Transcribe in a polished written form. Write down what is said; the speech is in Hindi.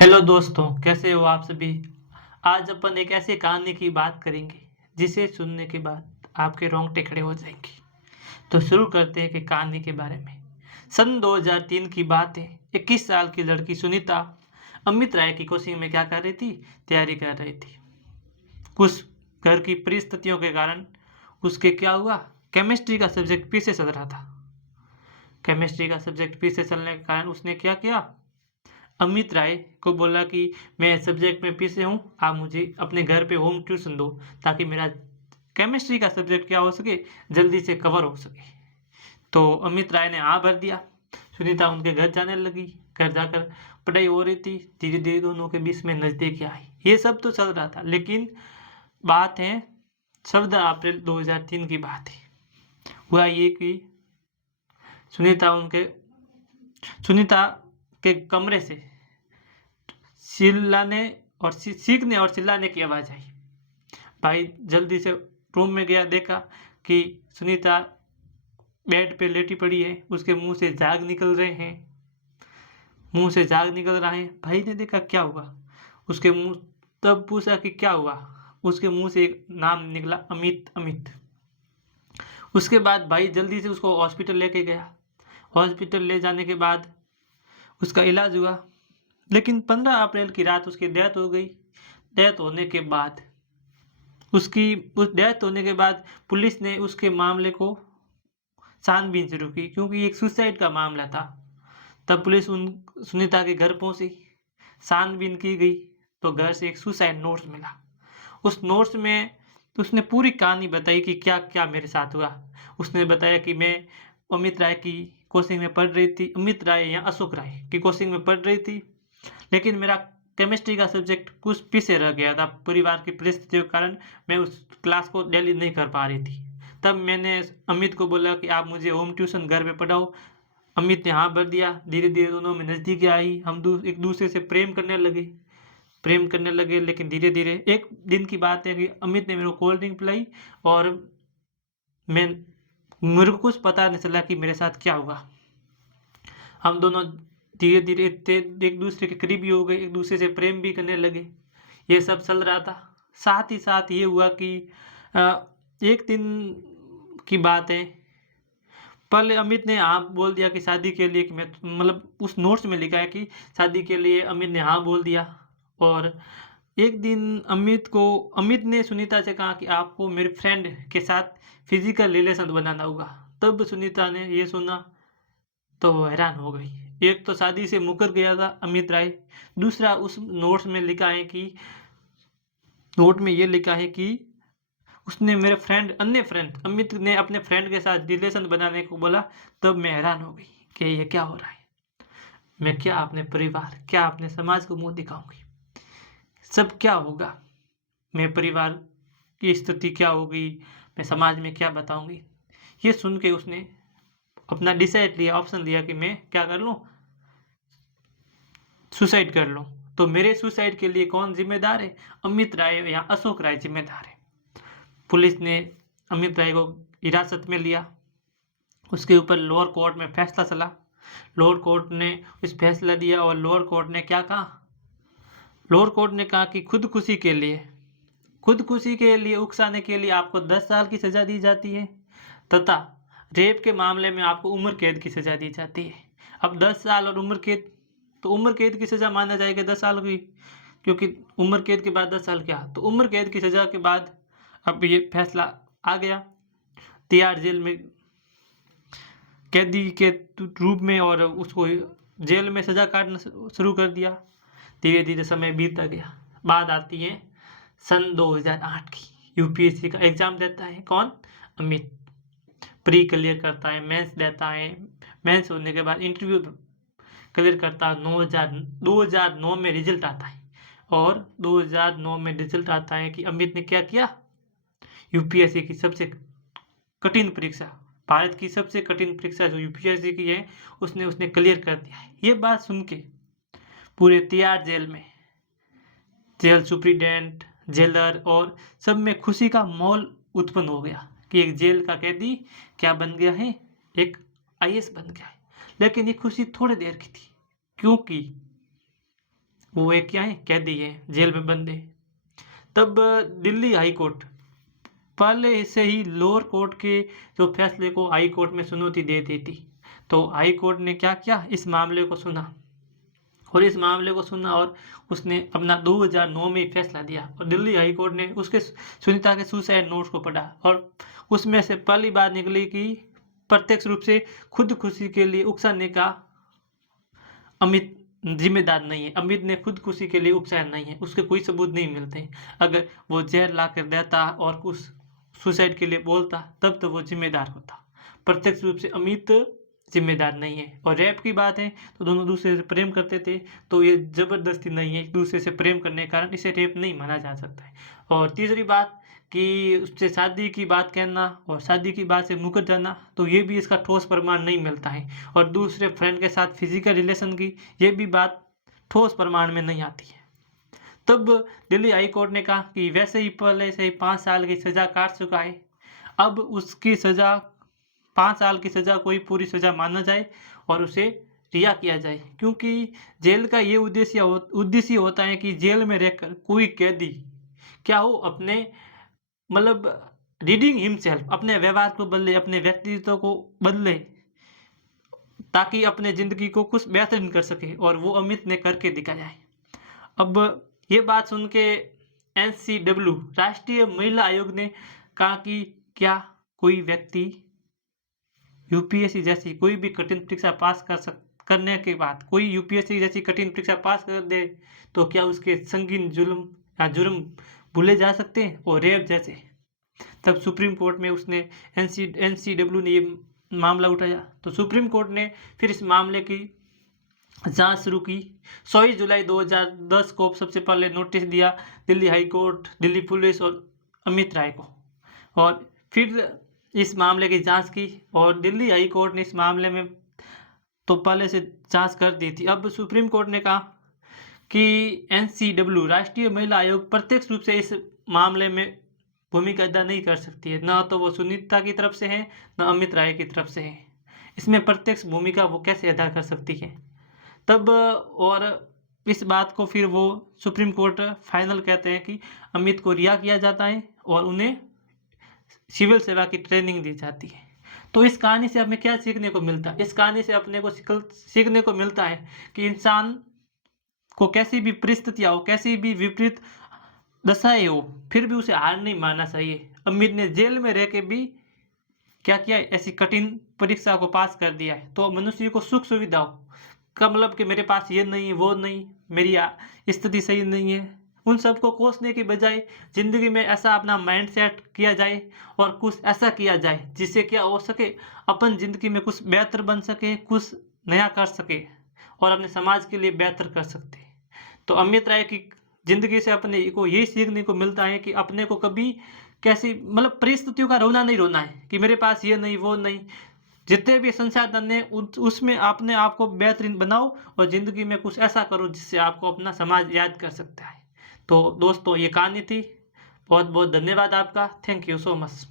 हेलो दोस्तों, कैसे हो आप सभी। आज अपन एक ऐसी कहानी की बात करेंगे जिसे सुनने के बाद आपके रोंगटे खड़े हो जाएंगे। तो शुरू करते हैं कि कहानी के बारे में। सन 2003 की बात है। 21 साल की लड़की सुनीता अमित राय की कोचिंग में क्या कर रही थी, तैयारी कर रही थी। कुछ घर की परिस्थितियों के कारण उसके क्या हुआ, केमिस्ट्री का सब्जेक्ट पीछे चल रहा था। केमिस्ट्री का सब्जेक्ट पीछे चलने के कारण उसने क्या किया, अमित राय को बोला कि मैं सब्जेक्ट में पीछे हूँ, आप मुझे अपने घर पे होम ट्यूशन दो ताकि मेरा केमिस्ट्री का सब्जेक्ट क्या हो सके, जल्दी से कवर हो सके। तो अमित राय ने हाँ भर दिया। सुनीता उनके घर जाने लगी। घर जाकर पढ़ाई हो रही थी। धीरे धीरे दोनों के बीच में नज़दीकी आई। ये सब तो चल रहा था, लेकिन बात है 14 अप्रैल 2003 की बात है। हुआ ये कि सुनीता उनके सुनीता के कमरे से चिल्लाने और चीखने और चिल्लाने की आवाज़ आई। भाई जल्दी से रूम में गया, देखा कि सुनीता बेड पे लेटी पड़ी है, उसके मुंह से झाग निकल रहे हैं। मुंह से झाग निकल रहा है। भाई ने देखा क्या हुआ, उसके मुंह, तब पूछा कि क्या हुआ। उसके मुंह से एक नाम निकला, अमित अमित। उसके बाद भाई जल्दी से उसको हॉस्पिटल लेके गया। हॉस्पिटल ले जाने के बाद उसका इलाज हुआ, लेकिन 15 अप्रैल की रात उसकी डेथ हो गई। डेथ होने के बाद उस डेथ होने के बाद पुलिस ने उसके मामले को छानबीन शुरू की, क्योंकि एक सुसाइड का मामला था। तब पुलिस उन सुनीता के घर पहुंची, छानबीन की गई, तो घर से एक सुसाइड नोट्स मिला। उस नोट्स में उसने पूरी कहानी बताई कि क्या क्या मेरे साथ हुआ। उसने बताया कि मैं अमित राय की कोचिंग में पढ़ रही थी, अमित राय या अशोक राय की कोचिंग में पढ़ रही थी, लेकिन मेरा केमिस्ट्री का सब्जेक्ट कुछ पीछे रह गया था। परिवार की परिस्थितियों के कारण मैं उस क्लास को डेली नहीं कर पा रही थी। तब मैंने अमित को बोला कि आप मुझे होम ट्यूशन घर में पढ़ाओ। अमित ने हाँ भर दिया। धीरे धीरे दोनों में नज़दीकी आई। हम एक दूसरे से प्रेम करने लगे। लेकिन धीरे धीरे एक दिन की बात है कि अमित ने मेरे को कोल्ड ड्रिंक पिलाई और मैं मेरे को कुछ पता नहीं चला कि मेरे साथ क्या हुआ। हम दोनों धीरे धीरे एक दूसरे के करीबी हो गए, एक दूसरे से प्रेम भी करने लगे। ये सब चल रहा था। साथ ही साथ ये हुआ कि एक दिन की बात है, पहले अमित ने हाँ बोल दिया कि शादी के लिए, कि मैं मतलब उस नोट्स में लिखा है कि शादी के लिए अमित ने हाँ बोल दिया। और एक दिन अमित ने सुनीता से कहा कि आपको मेरे फ्रेंड के साथ फिजिकल रिलेशन बनाना होगा। तब सुनीता ने ये सुना तो वो हैरान हो गई। एक तो शादी से मुकर गया था अमित राय, दूसरा उस नोट्स में लिखा है कि नोट में ये लिखा है कि उसने मेरे अन्य फ्रेंड अमित ने अपने फ्रेंड के साथ रिलेशन बनाने को बोला। तब मैं हैरान हो गई कि ये क्या हो रहा है। मैं क्या अपने परिवार, क्या अपने समाज को मुंह दिखाऊंगी, सब क्या होगा, मैं परिवार की स्थिति क्या होगी, मैं समाज में क्या बताऊंगी। ये सुन के उसने अपना डिसाइड लिया, ऑप्शन लिया कि मैं क्या कर लूँ, सुसाइड कर लूँ। तो मेरे सुसाइड के लिए कौन जिम्मेदार है, अमित राय या अशोक राय जिम्मेदार है। पुलिस ने अमित राय को हिरासत में लिया। उसके ऊपर लोअर कोर्ट में फैसला चला। लोअर कोर्ट ने इस फैसला दिया और लोअर कोर्ट ने क्या कहा, लोअर कोर्ट ने कहा कि खुदकुशी के लिए उकसाने के लिए आपको 10 साल की सज़ा दी जाती है, तथा रेप के मामले में आपको उम्र कैद की सज़ा दी जाती है। अब 10 साल और उम्र कैद, तो उम्र कैद की सज़ा माना जाएगा 10 साल की, क्योंकि उम्र कैद के बाद 10 साल क्या, तो उम्र कैद की सज़ा के बाद अब ये फैसला आ गया। तिहाड़ जेल में कैदी के रूप में और उसको जेल में सज़ा काटना शुरू कर दिया। धीरे धीरे समय बीतता गया। बात आती है सन 2008 की। यूपीएससी का एग्ज़ाम देता है कौन, अमित। प्री क्लियर करता है, मेंस देता है। मेंस होने के बाद इंटरव्यू क्लियर करता है। 2009 में रिजल्ट आता है, और 2009 में रिजल्ट आता है कि अमित ने क्या किया, यूपीएससी की सबसे कठिन परीक्षा, भारत की सबसे कठिन परीक्षा जो यूपीएससी की है, उसने क्लियर कर दिया है। ये बात सुन के पूरे तिहाड़ जेल में जेल सुप्रीडेंट, जेलर और सब में खुशी का माहौल उत्पन्न हो गया कि एक जेल का कैदी क्या बन गया है, एक आईएएस बन गया है। लेकिन ये खुशी थोड़ी देर की थी, क्योंकि वो एक क्या है, कैदी है, जेल में बंद है। तब दिल्ली हाई कोर्ट पहले से ही लोअर कोर्ट के जो फैसले को हाई कोर्ट में चुनौती दे दी थी। तो हाई कोर्ट ने क्या किया, इस मामले को सुना और उसने अपना 2009 में फैसला दिया और दिल्ली हाई कोर्ट ने उसके सुनीता के सुसाइड नोट्स को पढ़ा और उसमें से पहली बात निकली कि प्रत्यक्ष रूप से खुद खुशी के लिए उकसाने का अमित जिम्मेदार नहीं है। अमित ने खुदकुशी के लिए उकसाया नहीं है, उसके कोई सबूत नहीं मिलते। अगर वो जहर ला कर देता और कुछ सुसाइड के लिए बोलता तब तो वो जिम्मेदार होता। प्रत्यक्ष रूप से अमित जिम्मेदार नहीं है। और रेप की बात है तो दोनों दूसरे से प्रेम करते थे, तो ये जबरदस्ती नहीं है, एक दूसरे से प्रेम करने के कारण इसे रेप नहीं माना जा सकता है। और तीसरी बात कि उससे शादी की बात कहना और शादी की बात से मुकर जाना, तो ये भी इसका ठोस प्रमाण नहीं मिलता है। और दूसरे फ्रेंड के साथ फिजिकल रिलेशन की ये भी बात ठोस प्रमाण में नहीं आती है। तब दिल्ली हाई कोर्ट ने कहा कि वैसे ही पहले से ही 5 साल की सज़ा काट चुका है, अब उसकी सज़ा 5 साल की सज़ा कोई पूरी सज़ा माना जाए और उसे रिहा किया जाए, क्योंकि जेल का ये उद्देश्य होता है कि जेल में रहकर कोई कैदी क्या हो, अपने मतलब रीडिंग हिमसेल्फ, अपने व्यवहार को बदले, अपने व्यक्तित्व को बदले, ताकि अपने ज़िंदगी को कुछ बेहतरीन कर सके। और वो अमित ने करके दिखाया है। अब ये बात सुन के NCW राष्ट्रीय महिला आयोग ने कहा कि क्या कोई व्यक्ति UPSC जैसी कोई भी कठिन परीक्षा पास करने के बाद कोई UPSC जैसी कठिन परीक्षा पास कर दे तो क्या उसके संगीन जुल्म या जुर्म भूले जा सकते हैं, और रेप जैसे। तब सुप्रीम कोर्ट में उसने NCW ने ये मामला उठाया, तो सुप्रीम कोर्ट ने फिर इस मामले की जांच शुरू की। 24 जुलाई 2010 को सबसे पहले नोटिस दिया Delhi high court, Delhi police और अमित राय को, और फिर इस मामले की जांच की। और दिल्ली हाई कोर्ट ने इस मामले में तो पहले से जांच कर दी थी। अब सुप्रीम कोर्ट ने कहा कि NCW राष्ट्रीय महिला आयोग प्रत्यक्ष रूप से इस मामले में भूमिका अदा नहीं कर सकती है, न तो वो सुनीता की तरफ से है न अमित राय की तरफ से है। इसमें प्रत्यक्ष भूमिका वो कैसे अदा कर सकती है। तब और इस बात को फिर वो सुप्रीम कोर्ट फाइनल कहते हैं कि अमित को रिहा किया जाता है और उन्हें सिविल सेवा की ट्रेनिंग दी जाती है। तो इस कहानी से हमें क्या सीखने को मिलता है? इस कहानी से अपने को सीखने को मिलता है कि इंसान को कैसी भी परिस्थितियाँ हो, कैसी भी विपरीत दशाएं हो, फिर भी उसे हार नहीं मानना चाहिए। अमित ने जेल में रह के भी क्या किया, ऐसी कठिन परीक्षा को पास कर दिया है। तो मनुष्य को सुख सुविधाओं का मतलब कि मेरे पास ये नहीं वो नहीं, मेरी स्थिति सही नहीं है, उन सबको कोसने की बजाय ज़िंदगी में ऐसा अपना माइंड सेट किया जाए और कुछ ऐसा किया जाए जिससे क्या हो सके, अपन ज़िंदगी में कुछ बेहतर बन सके, कुछ नया कर सके और अपने समाज के लिए बेहतर कर सकते। तो अमित राय की ज़िंदगी से अपने को यही सीखने को मिलता है कि अपने को कभी कैसी मतलब परिस्थितियों का रोना नहीं रोना है कि मेरे पास ये नहीं वो नहीं। जितने भी संसाधन है उसमें अपने आप को बेहतरीन बनाओ और ज़िंदगी में कुछ ऐसा करो जिससे आपको अपना समाज याद कर सकता है। तो दोस्तों ये कहानी थी। बहुत बहुत धन्यवाद आपका। Thank you so much.